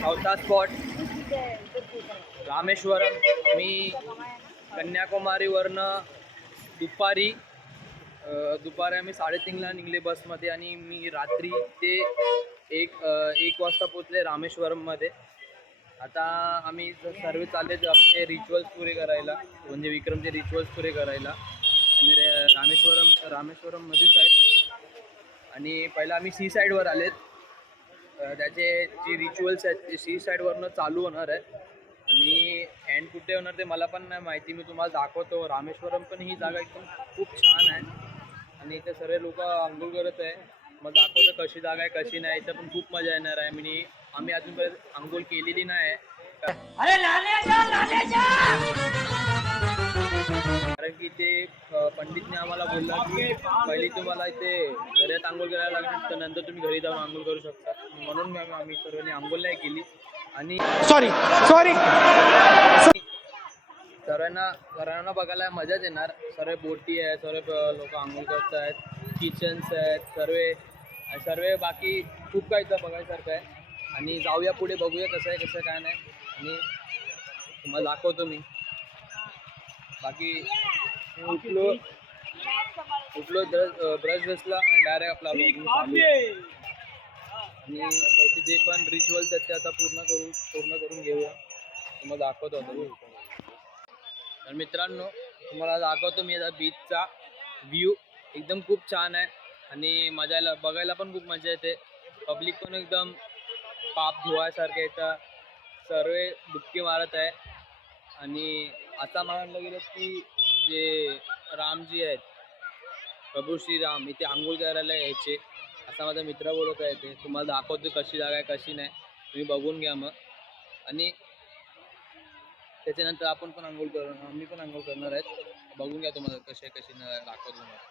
चौथा स्पॉट रामेश्वरम. मी कन्याकुमारीवरनं दुपारी आम्ही 3:30ला निघले बसमध्ये आणि मी रात्री ते एक वाजता पोचले रामेश्वरममध्ये. आता आम्ही सर्व चालले आमचे रिच्युअल्स पुरे करायला, म्हणजे विक्रमचे रिच्युअल्स पुरे करायला. आम्ही रामेश्वरममध्येच आहेत आणि पहिला आम्ही सी साईडवर आलेत. त्याचे जे रिच्युअल्स आहेत ते सी साईडवरनं चालू होणार आहेत आणि एंड कुठे होणार ते मला पण नाही माहिती. मी तुम्हाला दाखवतो. रामेश्वरम पण ही जागा एकदम खूप छान आहे आणि इथे सर्व लोक आंघोळ करत आहे. मग दाखवतो कशी जागा आहे कशी नाही. इथं पण खूप मजा येणार आहे. आम्ही अजूनपर्यंत आंघोळ केलेली नाही कारण की ते पंडितने आम्हाला बोलला की पहिली तुम्हाला इथे घरात आंघोळ करायला लागणार, तर नंतर तुम्ही घरी जाऊन आंघोळ करू शकता. म्हणून आम्ही सर्वांनी आंघोळ नाही केली आणि सॉरी सर्वांना बघायला मजाच येणार. सर्व बोटी आहे, सर्व लोक आंघोळ करत आहेत, किचन्स आहेत, सर्व बाकी खूप काही इथं बघायसारखं आहे. आणि जाऊया पुढे, बघूया कसं आहे कसं काय नाही आणि तुम्हाला दाखवतो मी. बाकी उठलो ब्रश बसला आणि डायरेक्ट आपला व्लॉगिंग चालू. आणि याचे जे पण रिच्युअल्स आहेत ते आता पूर्ण करून घेऊया. तुम्हाला दाखवतो आता. तर मित्रांनो, तुम्हाला दाखवतो मी आता बीचचा व्ह्यू. एकदम खूप छान आहे आणि बघायला पण खूप मजा येते. पब्लिक पण एकदम पाप धुवायसारखं येतं, सर्व डुबकी मारत आहे. आणि आता म्हणायला गेलं की जे रामजी आहेत, प्रभू श्रीराम, इथे आंघोळ करायला यायचे असा माझा मित्र बोलत आहे. ते तुम्हाला दाखवतो कशी जागा आहे कशी नाही, तुम्ही बघून घ्या मग. आणि त्याच्यानंतर आम्ही पण आंघोळ करणार आहेत. बघून घ्या तुम्हाला कशी नाही दाखवतो तुम्हाला.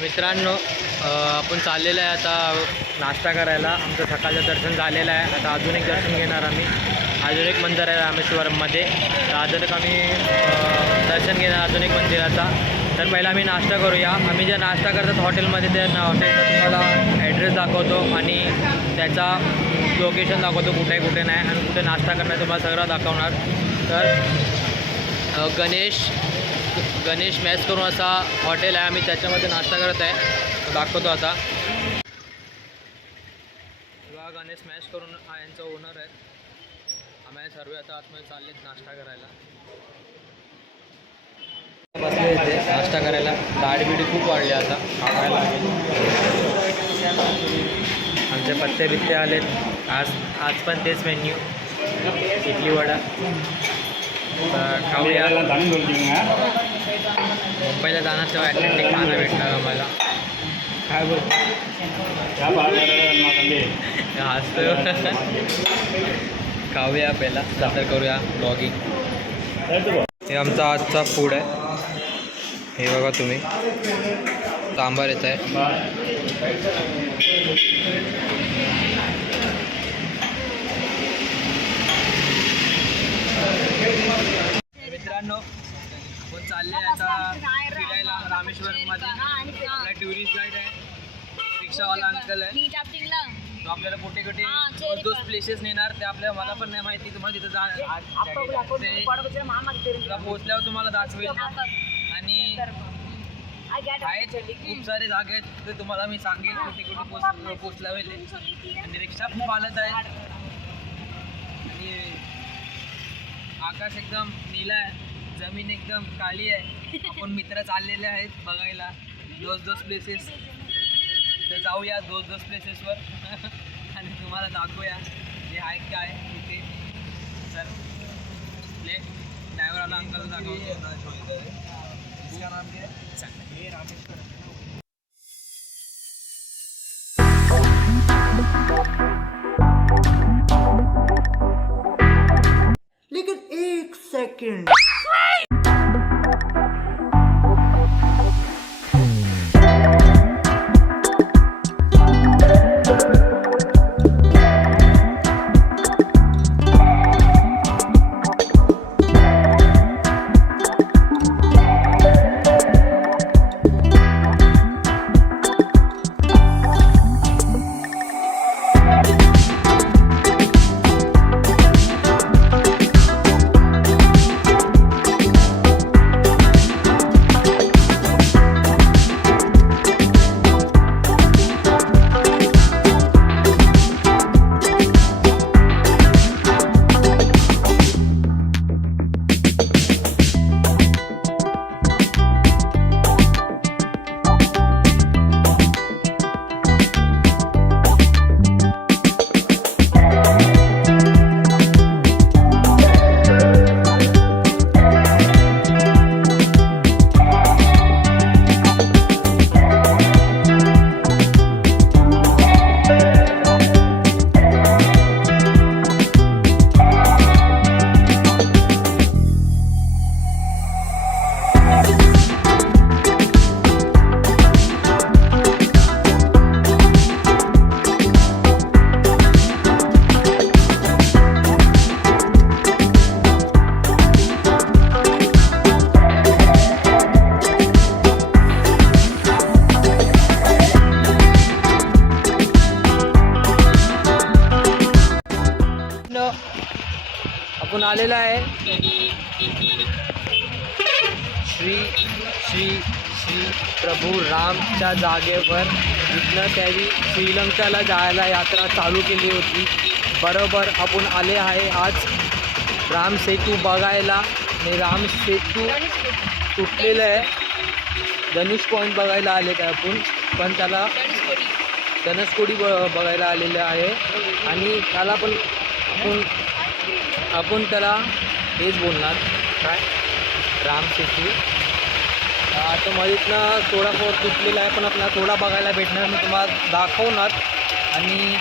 मित्रांनो, आपण चाललेलं आहे आता नाश्ता करायला. आमचं सकाळचं दर्शन झालेलं आहे. आता अजून एक दर्शन घेणार आम्ही. अजून एक मंदिर आहे रामेश्वरममध्ये, तर अजून एक आम्ही दर्शन घेणार अजून एक मंदिराचा. तर पहिला आम्ही नाश्ता करूया. आम्ही जे नाश्ता करतात हॉटेलमध्ये, त्या हॉटेलचा तुम्हाला ॲड्रेस दाखवतो आणि त्याचा लोकेशन दाखवतो कुठे कुठे नाही आणि कुठे नाश्ता करणार तुम्हाला सगळं दाखवणार. तर गणेश मॅच करून असा हॉटेल आहे. आम्ही त्याच्यामध्ये नाश्ता करत आहे, दाखवतो आता. गणेश मॅच करून यांचा ओनर आहे. आम्ही सर्व आता आतमध्ये चाललेत नाश्ता करायला. बसले होते नाश्ता करायला. दाढी खूप वाढली आता, खायला लागेल. आमचे पत्ते आलेत आज पण तेच मेन्यू, इडली वडा. खाऊया. मुंबईला जाणार तेव्हा ॲटलेंटिक खाणं भेटणार आम्हाला. काय बोलतो खाऊया पहिला, नंतर करूया ब्लॉगिंग. हे आमचा आजचा फूड आहे. हे बघा तुम्ही, सांबार येत आहे. मित्रांनो, आपण चालले आता फिरायला रामेश्वरमध्ये. आपला टुरिस्ट गाईड अंकल आहे तो आपल्याला कुठे कुठे दोन प्लेसेस नेणार ते आपल्याला मला पण नाही माहिती. तुम्हाला तिथं पोहोचल्यावर तुम्हाला दाखवेल. आणि आहेत खूप सारे जागा आहेत ते तुम्हाला मी सांगेल कुठे कुठे पोचल्यावर. आणि रिक्षा खूप हालत आहे आणि आकाश एकदम नीला आहे, जमीन एकदम काळी आहे. आपण मित्र चाललेले आहेत बघायला दोस प्लेसेस. तर जाऊया दोस प्लेसेसवर आणि तुम्हाला दाखवूया हे आहे काय तिथे. सर प्ले ड्रायव्हरला अंकल दाखवतो. इसका नाम क्या है? ये रामेश्वर. लेकिन एक सेकंड, आपण आलेला आहे श्री श्री श्री प्रभू रामच्या जागेवर. जिथनं त्यांनी श्रीलंकाला जायला यात्रा चालू केली होती. बरोबर आपण आले आहे आज राम सेतू बघायला. आणि राम सेतू तुटलेलं आहे. धनुष पॉईंट बघायला आले काय आपण, पण त्याला धनुष्कोडी बघायला आलेले आहे. आणि त्याला पण आपण त्याला हेच बोलणार काय राम सेतू. आता मध्येतनं थोडाफार तुटलेला आहे पण आपल्याला थोडा बघायला भेटणार, मी तुम्हाला दाखवणार. आणि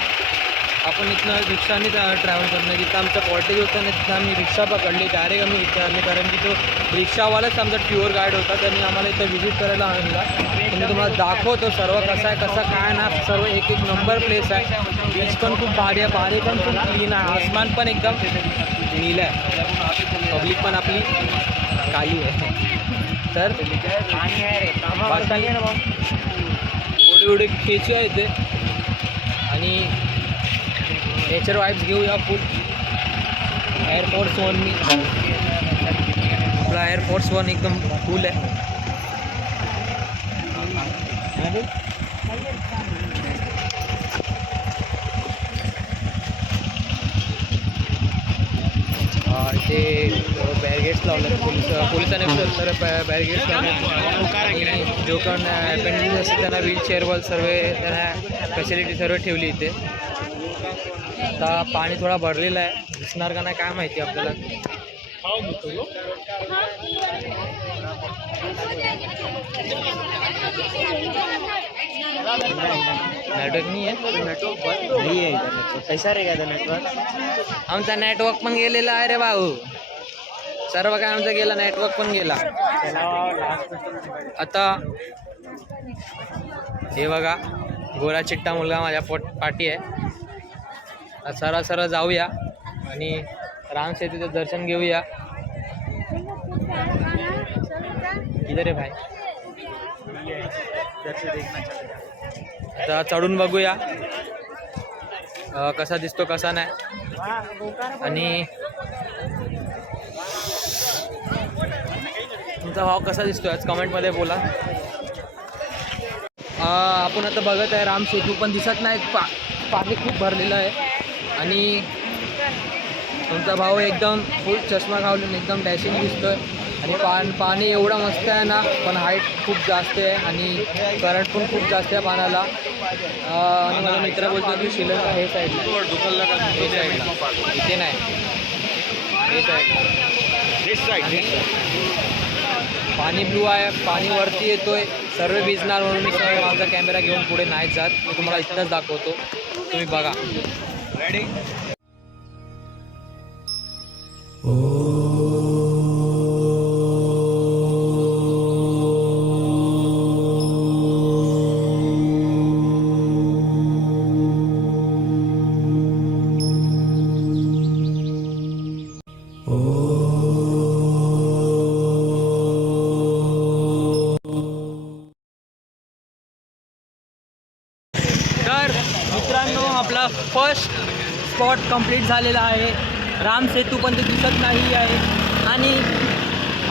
आपण इथनं रिक्षाने ट्रॅव्हल करणार. जिथं आमचं कॉटेज होतं ना तिथं आम्ही रिक्षा पकडली. डायरेक्ट आम्ही विचारले कारण की तो रिक्षावालाच आमचा टूर गाईड होता. त्यांनी आम्हाला इथं व्हिजिट करायला आणला. मी तुम्हाला दाखवतो सर्व कसं आहे कसं काय ना. सर्व एक एक नंबर प्लेस आहे. बीच पण खूप भारी आहे, पाणी पण खूप क्लीन आहे, आसमान पण एकदम नीलं आहे, पब्लिक पण आपली काली आहे. तर एवढे एवढे खेचू आहे ते. आणि नेचर वाईब्स घेऊया फुल. एअरफोर्स वन मी आपला एअरफोर्स वन एकदम फुल आहे. ते बॅरिगेट्स लावले पोलिसांनी तर बॅरिगेट्स लावले. आणि जो कोण अपेंडिक्स असते त्यांना व्हीलचेअरवर सर्व त्यांना फॅसिलिटी सर्व ठेवली इथे. आता पाणी थोडा भरलेला आहे, दिसणार का नाही काय माहिती आपल्याला. नेटवर्क नाही आहे. कैसा रहेगा नेटवर्क? आमचा नेटवर्क पण गेलेला आहे रे भाऊ. सर्व काय आमचं गेला, नेटवर्क पण गेला. आता हे बघा गोरा चिट्टा मुलगा माझ्या पाठी आहे. सरळ जाऊया आणि राम सेतूचं दर्शन घेऊया. इधर है भाई, आता चढून बघूया कसा दिसतो कसा नाही. आणि तुमचा भाव कसा दिसतोय आज कमेंटमध्ये बोला. आपण आता बघत आहे राम सेतू पण दिसत नाही, पाणी खूप भरलेलं आहे. आणि तुमचा भाऊ एकदम फुल चष्मा घालून एकदम डॅशिंग दिसतोय. आणि पाणी एवढं मस्त आहे ना, पण हाईट खूप जास्त आहे आणि करंट पण खूप जास्त आहे पाण्याला. आणि माझा मित्र बोलतो की श्रीलंका हे साईडला हे साईडला इथे नाही हे साईड. पाणी ब्लू आहे, पाणी वरती येतोय, सर्व भिजणार म्हणून मी माझा कॅमेरा घेऊन पुढे नाही जात. मी तुम्हाला इथंच दाखवतो, तुम्ही बघा. रेडी. तर मित्रांनो आपला फर्स्ट स्पॉट कंप्लीट झालेला आहे. राम सेतू पण ते दिसत नाही आहे. आणि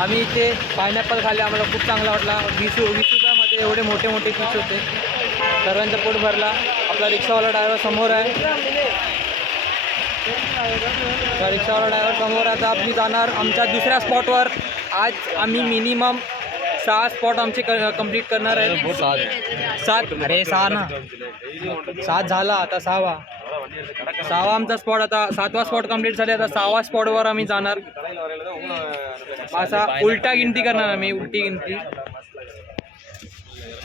आम्ही इथे पायनॅपल खाल्ले, आम्हाला खूप चांगला वाटला. 20 रुपयामध्ये एवढे मोठे मोठे फिश होते. सर्वांचा पोट भरला. आपला रिक्षावाला ड्रायव्हर समोर आहे. तर रिक्षावाला ड्रायव्हर समोर. आता आम्ही जाणार आमच्या दुसऱ्या स्पॉटवर. आज आम्ही मिनिमम 6 स्पॉट आमचे कंप्लीट करणार आहे. 7 अरे 6 ना, 7 झाला, आता 6वा आमचा स्पॉट. आता 7वा स्पॉट कंप्लीट झाले. आता 6वा स्पॉटवर आम्ही जाणार. असा उलटा गिनती करणार आम्ही, उलटी गिनती.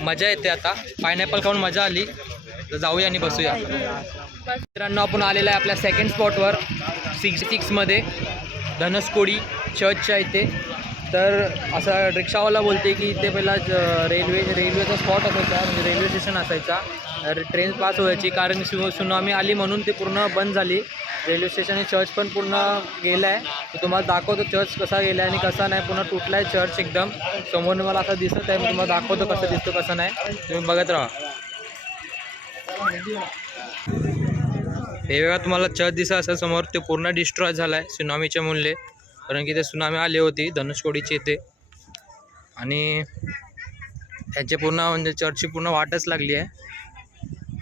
मजा येते. आता पायनॅपल खाऊन मजा आली, तर जाऊया आणि बसूया. मित्रांनो आपण आलेला आहे आपल्या सेकंड स्पॉटवर 6मध्ये धनुषकोडी चर्चच्या इथे. तर असा रिक्षावाला बोलते की इथे पहिला रेल्वेचा स्पॉट असायचा, म्हणजे रेल्वे स्टेशन असायचा. ट्रेन पास व्हायची, कारण सुनामी आली म्हणून ते पूर्ण बंद झाली रेल्वे स्टेशन. आणि चर्च पण पूर्ण गेला आहे. तर तुम्हाला दाखवतो चर्च कसा गेला आहे आणि कसा नाही. पुन्हा तुटला आहे चर्च एकदम समोर. मला असं दिसत आहे, मी तुम्हाला दाखवतो कसं दिसतो कसं नाही, तुम्ही बघत राहा. हे बघा तुम्हाला चर्च दिसत असेल समोर, ते पूर्ण डिस्ट्रॉय झाला आहे सुनामीच्या मुळे. कारण की ते सुनामी आली होती धनुषकोडीची इथे. आणि त्याचे पूर्ण म्हणजे चर्चची पूर्ण वाटच लागली आहे.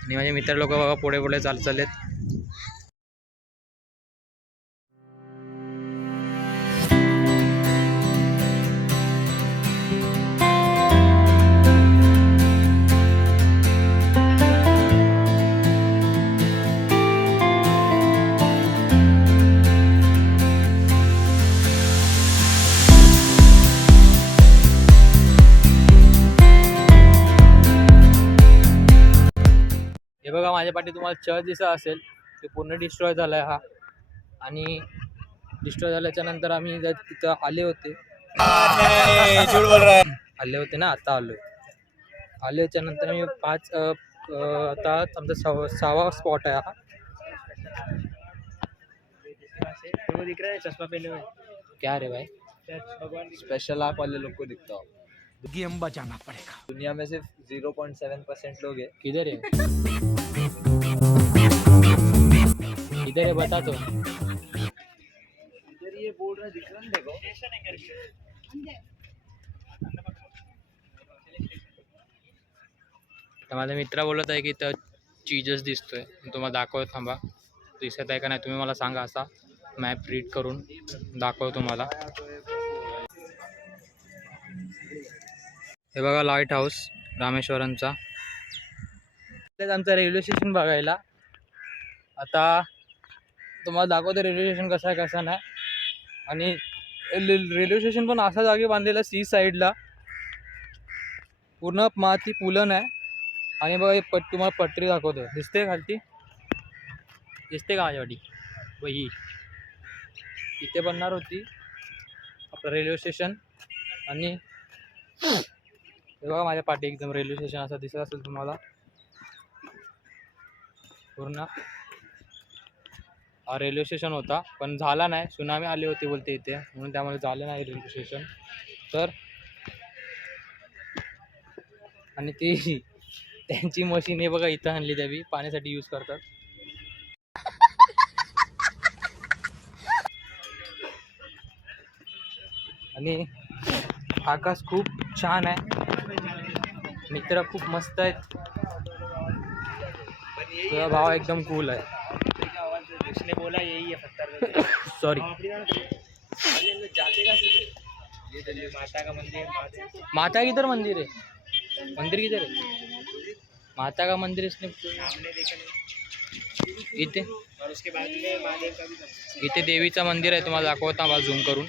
आणि माझे मित्र लोक बघा पुढे पुढे चाललेत. हे बघा माझ्या पाठी तुम्हाला चर्च दिसत असेल, ते पूर्ण डिस्ट्रॉय झाला आहे हा. आणि डिस्ट्रॉय झाल्याच्या नंतर आम्ही तिथं आले होते ना, आता आले त्यानंतर मी 5 आता आमचा 6वा स्पॉट आहे हा. दिख रहा है चश्मा पहने हुए क्या रे भाई, स्पेशल आप वाले लोग को दिखता हो. गेम बचाना पड़ेगा. दुनिया में सिर्फ 0.7% लोग हैं. किधर है किधर है बता तो. इधर ये बोर्ड में दिख रहा है, देखो. तर माझा मित्र बोलत आहे की तर चीजच दिसतोय, मी तुम्हाला दाखवतो. थांबा, दिसत आहे का नाही तुम्ही मला सांगा. असा मॅप रीड करून दाखवतो तुम्हाला. हे बघा लाईट हाऊस रामेश्वरमचा. आमचा रेल्वे स्टेशन बघायला. आता तुम्हाला दाखवतो रेल्वे स्टेशन कसं आहे कसं नाही. आणि रेल्वे स्टेशन पण असा जागी बांधलेला सी साईडला, पूर्ण माती पुलन आहे. आणि बघा तुम्हाला पटरी दाखवतो, दिसते खालती, दिसते का माझ्यावाडी वही. इथे बनणार होती आपलं रेल्वे स्टेशन. आणि हे बघा माझ्या पाठी एकदम रेल्वे स्टेशन असं दिसत असेल तुम्हाला पूर्ण. हा रेल्वे स्टेशन होता, पण झाला नाही, सुनामी आली होती बोलते इथे, म्हणून त्यामुळे झालं नाही रेल्वे स्टेशन. तर आणि ती त्यांची मशीन हे बघा इथं आणली त्यावी पाण्यासाठी यूज करतात. आणि आकाश खूप छान आहे, मित्र खूप मस्त आहेत, तुझा भाव एकदम कूल आहे. सॉरी. माता किधर मंदिर है? मंदिर किधर है? माता का मंदिर इसने इथे इथे देवीचं मंदिर आहे, तुम्हाला दाखवता मला झूम करून.